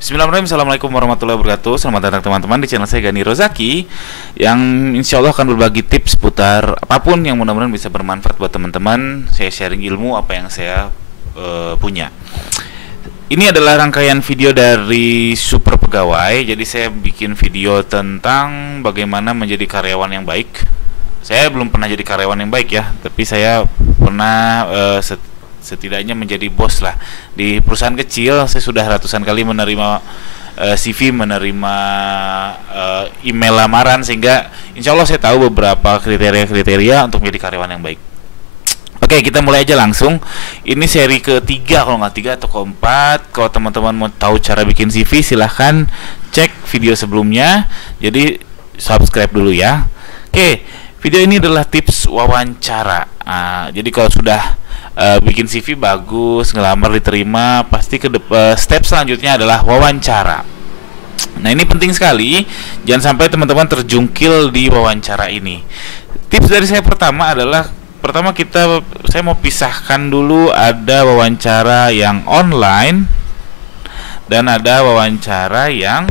Bismillahirrahmanirrahim. Assalamualaikum warahmatullahi wabarakatuh. Selamat datang teman-teman di channel saya Gani Rozaki, yang insya Allah akan berbagi tips seputar apapun yang mudah-mudahan bisa bermanfaat buat teman-teman. Saya sharing ilmu apa yang saya punya. Ini adalah rangkaian video dari Super Pegawai. Jadi saya bikin video tentang bagaimana menjadi karyawan yang baik. Saya belum pernah jadi karyawan yang baik ya, tapi saya pernah setidaknya menjadi bos lah di perusahaan kecil. Saya sudah ratusan kali menerima CV, menerima email lamaran, sehingga insya Allah saya tahu beberapa kriteria untuk menjadi karyawan yang baik. Oke, kita mulai aja langsung. Ini seri ketiga kalau nggak tiga atau keempat. Kalau teman-teman mau tahu cara bikin CV, silahkan cek video sebelumnya. Jadi subscribe dulu ya. Oke, video ini adalah tips wawancara. Jadi kalau sudah bikin CV bagus, ngelamar diterima, pasti step selanjutnya adalah wawancara. Nah, ini penting sekali, jangan sampai teman-teman terjungkil di wawancara ini. Tips dari saya pertama adalah, saya mau pisahkan dulu, ada wawancara yang online dan ada wawancara yang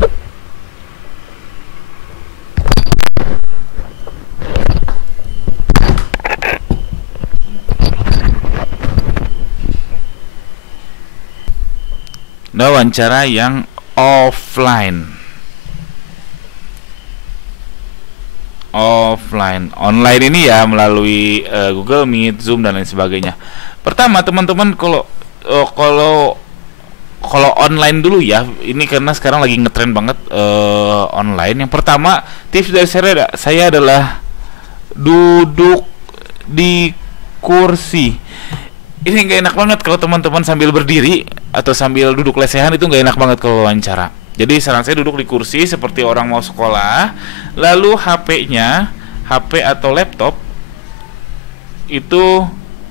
offline. Online ini ya melalui Google Meet, Zoom dan lain sebagainya. Pertama, teman-teman, kalau online dulu ya, ini karena sekarang lagi ngetren banget online. Yang pertama, tips dari saya adalah duduk di kursi. Ini nggak enak banget kalau teman-teman sambil berdiri atau sambil duduk lesehan, itu nggak enak banget kalau wawancara. Jadi saran saya duduk di kursi seperti orang mau sekolah, lalu HP atau laptop itu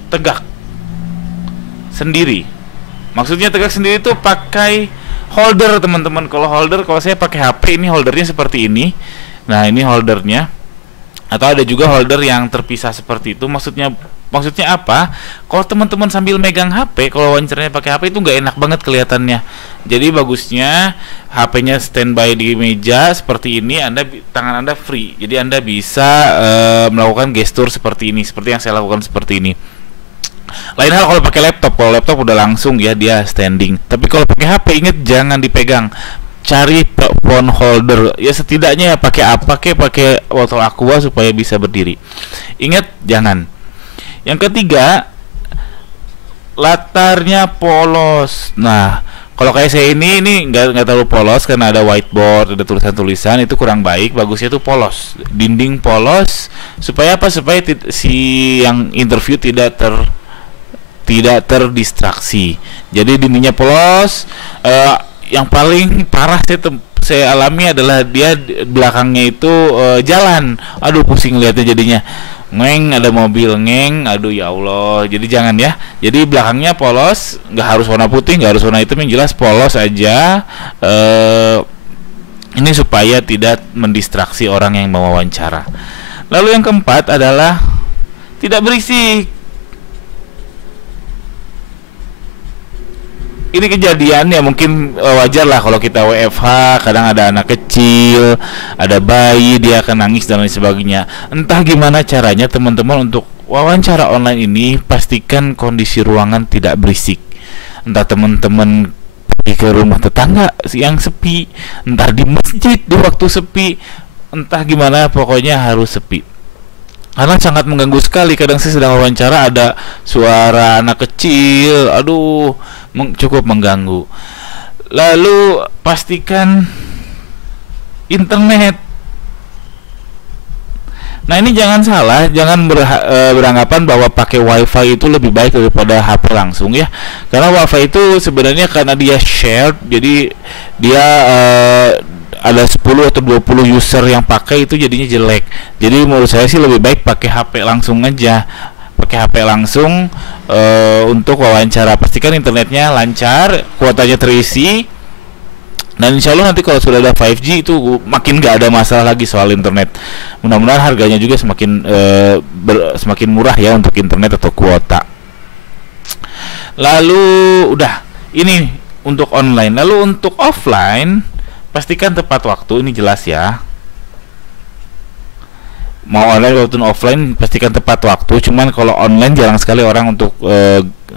tegak sendiri. Maksudnya tegak sendiri itu pakai holder, teman-teman. Kalau saya pakai HP, ini holdernya seperti ini. Nah, ini holdernya. Atau ada juga holder yang terpisah seperti itu. Maksudnya apa? Kalau teman-teman sambil megang HP, kalau wawancaranya pakai HP, itu nggak enak banget kelihatannya. Jadi bagusnya HP-nya standby di meja seperti ini, tangan Anda free. Jadi Anda bisa melakukan gestur seperti ini, seperti yang saya lakukan seperti ini. Lain hal kalau pakai laptop. Kalau laptop udah langsung ya, dia standing. Tapi kalau pakai HP, ingat jangan dipegang. Cari phone holder ya, setidaknya pakai botol aqua supaya bisa berdiri. Ingat, jangan. Yang ketiga, latarnya polos. Nah, kalau kayak saya ini nggak terlalu polos karena ada whiteboard, ada tulisan-tulisan, itu kurang baik. Bagusnya itu polos, dinding polos. Supaya apa? Supaya si yang interview tidak terdistraksi. Jadi dindingnya polos. Yang paling parah saya alami adalah dia belakangnya itu jalan. Aduh, pusing lihatnya jadinya. Ngeng, ada mobil ngeng. Aduh, ya Allah. Jadi jangan ya. Jadi belakangnya polos, nggak harus warna putih, nggak harus warna hitam, yang jelas polos aja. Ini supaya tidak mendistraksi orang yang mau wawancara. Lalu yang keempat adalah tidak berisik. Ini kejadian ya, mungkin wajar lah kalau kita WFH, kadang ada anak kecil, ada bayi, dia akan nangis dan lain sebagainya. Entah gimana caranya teman-teman, untuk wawancara online ini pastikan kondisi ruangan tidak berisik. Entah teman-teman pergi ke rumah tetangga yang sepi, entah di masjid di waktu sepi, entah gimana, pokoknya harus sepi. Karena sangat mengganggu sekali. Kadang saya sedang wawancara, ada suara anak kecil, aduh, cukup mengganggu. Lalu pastikan internet. Nah, ini jangan salah, jangan beranggapan bahwa pakai wifi itu lebih baik daripada HP langsung ya. Karena wifi itu sebenarnya karena dia shared, jadi dia ada 10 atau 20 user yang pakai, itu jadinya jelek. Jadi menurut saya sih lebih baik pakai HP langsung aja. Pakai HP langsung untuk wawancara. Pastikan internetnya lancar, kuotanya terisi, dan insya Allah nanti kalau sudah ada 5G itu makin gak ada masalah lagi soal internet. Mudah-mudahan harganya juga semakin murah ya untuk internet atau kuota. Lalu udah, ini untuk online. Lalu untuk offline, pastikan tepat waktu, ini jelas ya. Mau online maupun offline pastikan tepat waktu. Cuman kalau online jarang sekali orang untuk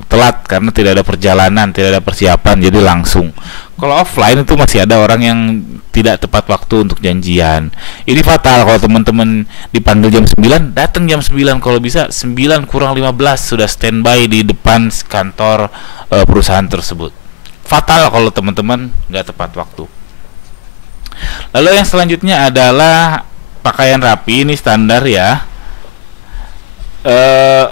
telat karena tidak ada perjalanan, tidak ada persiapan, jadi langsung. Kalau offline itu masih ada orang yang tidak tepat waktu untuk janjian. Ini fatal kalau teman-teman dipanggil jam 9, datang jam 9, kalau bisa 9 kurang 15 sudah standby di depan kantor perusahaan tersebut. Fatal kalau teman-teman nggak tepat waktu. Lalu yang selanjutnya adalah pakaian rapi, ini standar ya.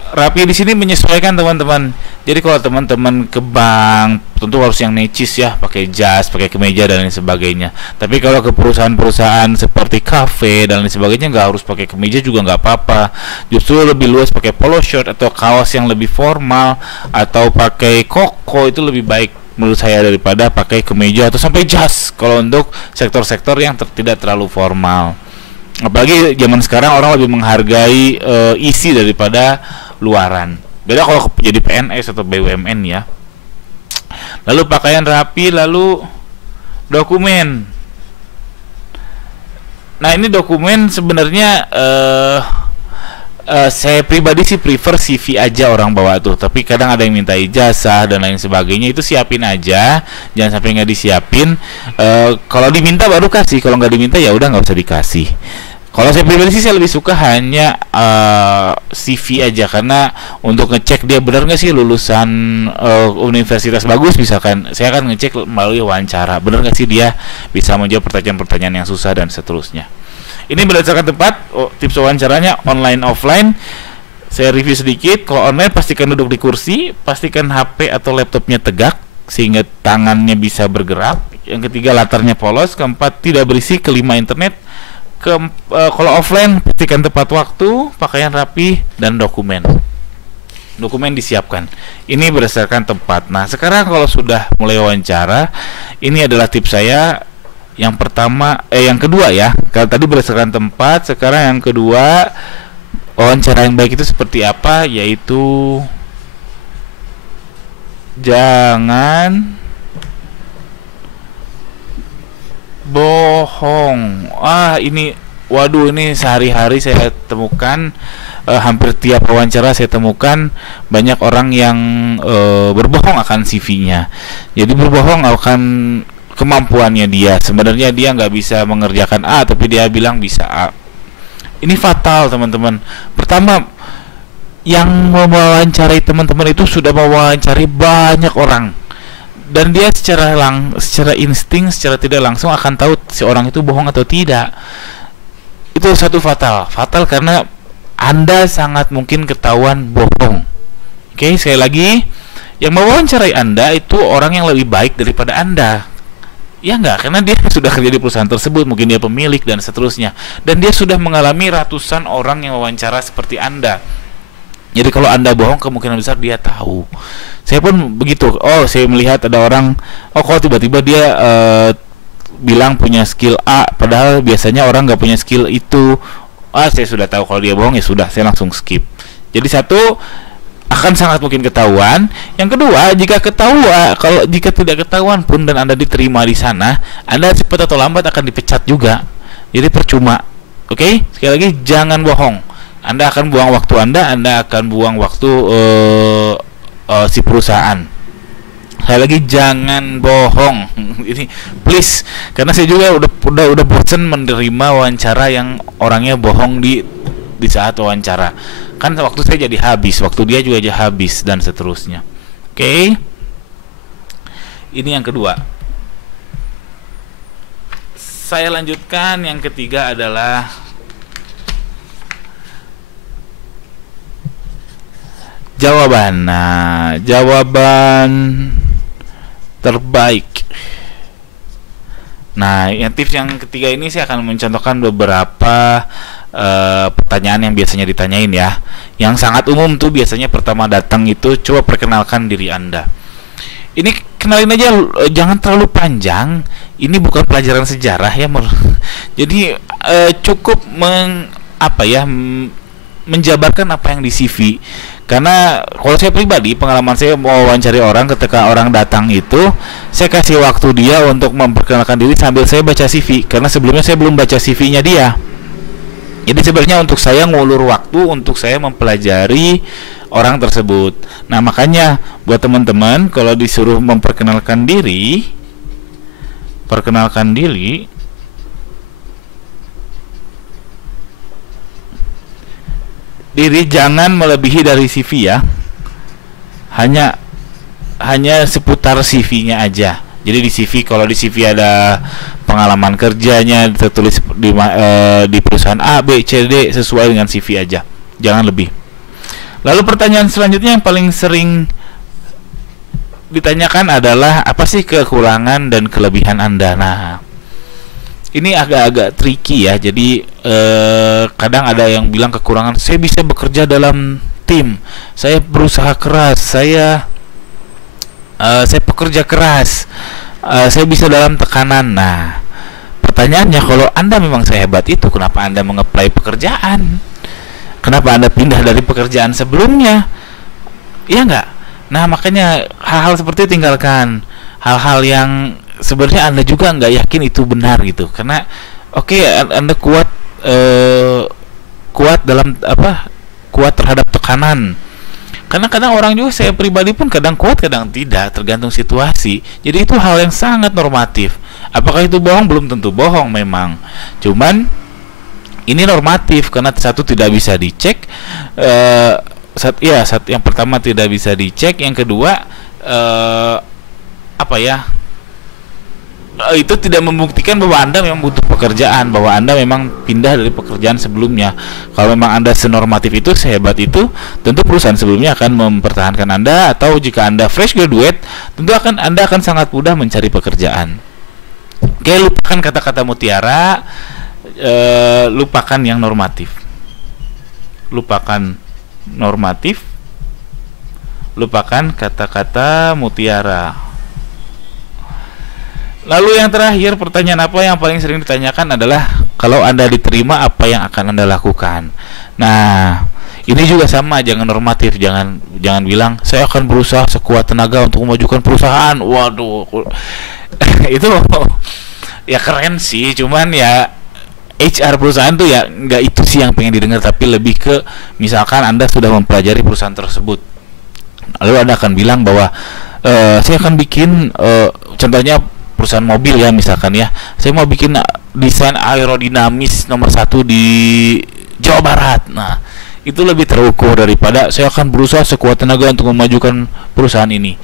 Rapi di sini menyesuaikan teman-teman. Jadi kalau teman-teman ke bank, tentu harus yang necis ya, pakai jas, pakai kemeja dan lain sebagainya. Tapi kalau ke perusahaan-perusahaan seperti kafe dan lain sebagainya, nggak harus pakai kemeja juga nggak apa-apa. Justru lebih luas pakai polo shirt atau kaos yang lebih formal atau pakai koko, itu lebih baik menurut saya daripada pakai kemeja atau sampai jas. Kalau untuk sektor-sektor yang tidak terlalu formal. Apalagi zaman sekarang orang lebih menghargai isi daripada luaran. Beda kalau jadi PNS atau BUMN ya. Lalu pakaian rapi, lalu dokumen. Nah ini dokumen sebenarnya saya pribadi sih prefer CV aja orang bawa tuh. Tapi kadang ada yang minta ijazah dan lain sebagainya, itu siapin aja, jangan sampai nggak disiapin. Kalau diminta baru kasih, kalau nggak diminta ya udah nggak usah dikasih. Kalau saya pribadi sih saya lebih suka hanya CV aja, karena untuk ngecek dia benar nggak sih lulusan universitas bagus misalkan, saya akan ngecek melalui wawancara benar nggak sih dia bisa menjawab pertanyaan-pertanyaan yang susah dan seterusnya. Ini berdasarkan tempat. Tips wawancaranya online offline saya review sedikit. Kalau online pastikan duduk di kursi, pastikan HP atau laptopnya tegak sehingga tangannya bisa bergerak. Yang ketiga latarnya polos. Keempat tidak berisik. Kelima internet. Kalau offline pastikan tepat waktu, pakaian rapi, dan dokumen disiapkan. Ini berdasarkan tempat. Nah sekarang kalau sudah mulai wawancara, ini adalah tips saya. Yang pertama, yang kedua ya. Kalau tadi berdasarkan tempat, sekarang yang kedua, wawancara yang baik itu seperti apa? Yaitu jangan bohong. Ini waduh, ini sehari-hari saya temukan, hampir tiap wawancara saya temukan banyak orang yang berbohong akan CV-nya. Jadi berbohong akan kemampuannya dia. Sebenarnya dia nggak bisa mengerjakan A, tapi dia bilang bisa A. Ini fatal teman-teman. Pertama, yang mewawancarai teman-teman itu sudah mewawancari banyak orang, dan dia secara insting, secara tidak langsung akan tahu si orang itu bohong atau tidak. Itu satu fatal karena Anda sangat mungkin ketahuan bohong. Oke, sekali lagi, yang mewawancarai Anda itu orang yang lebih baik daripada Anda. Ya enggak, karena dia sudah kerja di perusahaan tersebut, mungkin dia pemilik dan seterusnya, dan dia sudah mengalami ratusan orang yang wawancara seperti Anda. Jadi kalau Anda bohong, kemungkinan besar dia tahu. Saya pun begitu. Saya melihat ada orang, kok tiba-tiba dia bilang punya skill A, padahal biasanya orang nggak punya skill itu. Saya sudah tahu kalau dia bohong, ya sudah, saya langsung skip. Jadi satu, akan sangat mungkin ketahuan. Yang kedua, jika tidak ketahuan pun dan Anda diterima di sana, Anda cepat atau lambat akan dipecat juga. Jadi percuma. Oke? Sekali lagi, jangan bohong. Anda akan buang waktu Anda akan buang waktu si perusahaan. Sekali lagi, jangan bohong. Ini please, karena saya juga udah bosan menerima wawancara yang orangnya bohong di saat wawancara. Kan waktu saya jadi habis, waktu dia juga jadi habis dan seterusnya. Oke. Ini yang kedua. Saya lanjutkan, yang ketiga adalah jawaban. Nah, jawaban terbaik. Nah, tips yang ketiga ini saya akan mencontohkan beberapa pertanyaan yang biasanya ditanyain ya. Yang sangat umum tuh biasanya pertama datang itu, coba perkenalkan diri Anda. Ini kenalin aja, jangan terlalu panjang. Ini bukan pelajaran sejarah ya. Jadi cukup menjabarkan apa yang di CV. Karena kalau saya pribadi, pengalaman saya mau wawancari orang, ketika orang datang itu saya kasih waktu dia untuk memperkenalkan diri sambil saya baca CV, karena sebelumnya saya belum baca CV-nya dia. Jadi sebenarnya untuk saya ngulur waktu untuk saya mempelajari orang tersebut. Nah, makanya buat teman-teman kalau disuruh memperkenalkan diri, perkenalkan diri, jangan melebihi dari CV ya. Hanya seputar CV-nya aja. Jadi di CV, kalau di CV ada pengalaman kerjanya tertulis di perusahaan A, B, C, D, sesuai dengan CV aja. Jangan lebih. Lalu pertanyaan selanjutnya yang paling sering ditanyakan adalah apa sih kekurangan dan kelebihan Anda? Nah, ini agak-agak tricky ya. Jadi kadang ada yang bilang kekurangan, saya bisa bekerja dalam tim, saya berusaha keras, saya pekerja keras, saya bisa dalam tekanan. Nah, pertanyaannya, kalau Anda memang sehebat itu, kenapa Anda mengapply pekerjaan? Kenapa Anda pindah dari pekerjaan sebelumnya? Iya nggak? Nah, makanya hal-hal seperti itu tinggalkan. Hal-hal yang sebenarnya Anda juga nggak yakin itu benar gitu. Karena oke, Anda kuat dalam kuat terhadap tekanan. Karena kadang orang juga, saya pribadi pun kadang kuat kadang tidak, tergantung situasi. Jadi itu hal yang sangat normatif. Apakah itu bohong? Belum tentu bohong memang. Cuman ini normatif karena satu tidak bisa dicek. Yang pertama tidak bisa dicek, yang kedua itu tidak membuktikan bahwa Anda memang butuh pekerjaan, bahwa Anda memang pindah dari pekerjaan sebelumnya. Kalau memang Anda senormatif itu, sehebat itu, tentu perusahaan sebelumnya akan mempertahankan Anda. Atau jika Anda fresh graduate, tentu Anda akan sangat mudah mencari pekerjaan. Oke, lupakan kata-kata mutiara, lupakan yang normatif. Lupakan normatif, lupakan kata-kata mutiara. Lalu yang terakhir, pertanyaan apa yang paling sering ditanyakan adalah, kalau Anda diterima, apa yang akan Anda lakukan? Nah, ini juga sama, jangan normatif, jangan bilang saya akan berusaha sekuat tenaga untuk memajukan perusahaan. Waduh, itu ya keren sih, cuman ya HR perusahaan tuh ya nggak itu sih yang pengen didengar, tapi lebih ke misalkan Anda sudah mempelajari perusahaan tersebut, lalu Anda akan bilang bahwa saya akan bikin contohnya perusahaan mobil ya, misalkan ya, saya mau bikin desain aerodinamis nomor 1 di Jawa Barat. Nah, itu lebih terukur daripada saya akan berusaha sekuat tenaga untuk memajukan perusahaan ini.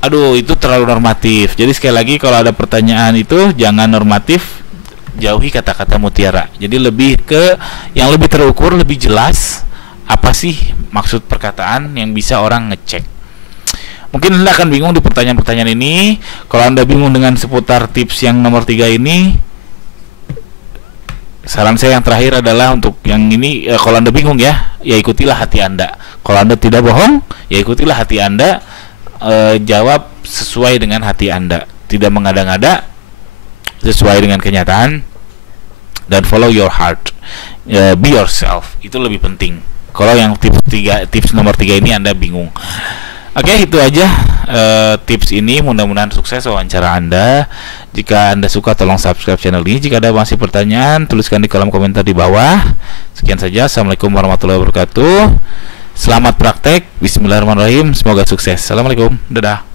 Aduh, itu terlalu normatif. Jadi sekali lagi, kalau ada pertanyaan itu jangan normatif, jauhi kata-kata mutiara. Jadi lebih ke yang lebih terukur, lebih jelas apa sih maksud perkataan yang bisa orang ngecek. Mungkin Anda akan bingung di pertanyaan-pertanyaan ini. Kalau Anda bingung dengan seputar tips yang nomor 3 ini, saran saya yang terakhir adalah untuk yang ini, kalau Anda bingung ya ikutilah hati Anda. Kalau Anda tidak bohong, ya ikutilah hati Anda. Jawab sesuai dengan hati Anda, tidak mengada-ngada, sesuai dengan kenyataan, dan follow your heart. Be yourself, itu lebih penting. Kalau yang tips nomor 3 ini Anda bingung. Oke, itu aja tips ini. Mudah-mudahan sukses wawancara Anda. Jika Anda suka, tolong subscribe channel ini. Jika ada masih pertanyaan, tuliskan di kolom komentar di bawah. Sekian saja. Assalamualaikum warahmatullahi wabarakatuh. Selamat praktek. Bismillahirrahmanirrahim. Semoga sukses. Assalamualaikum. Dadah.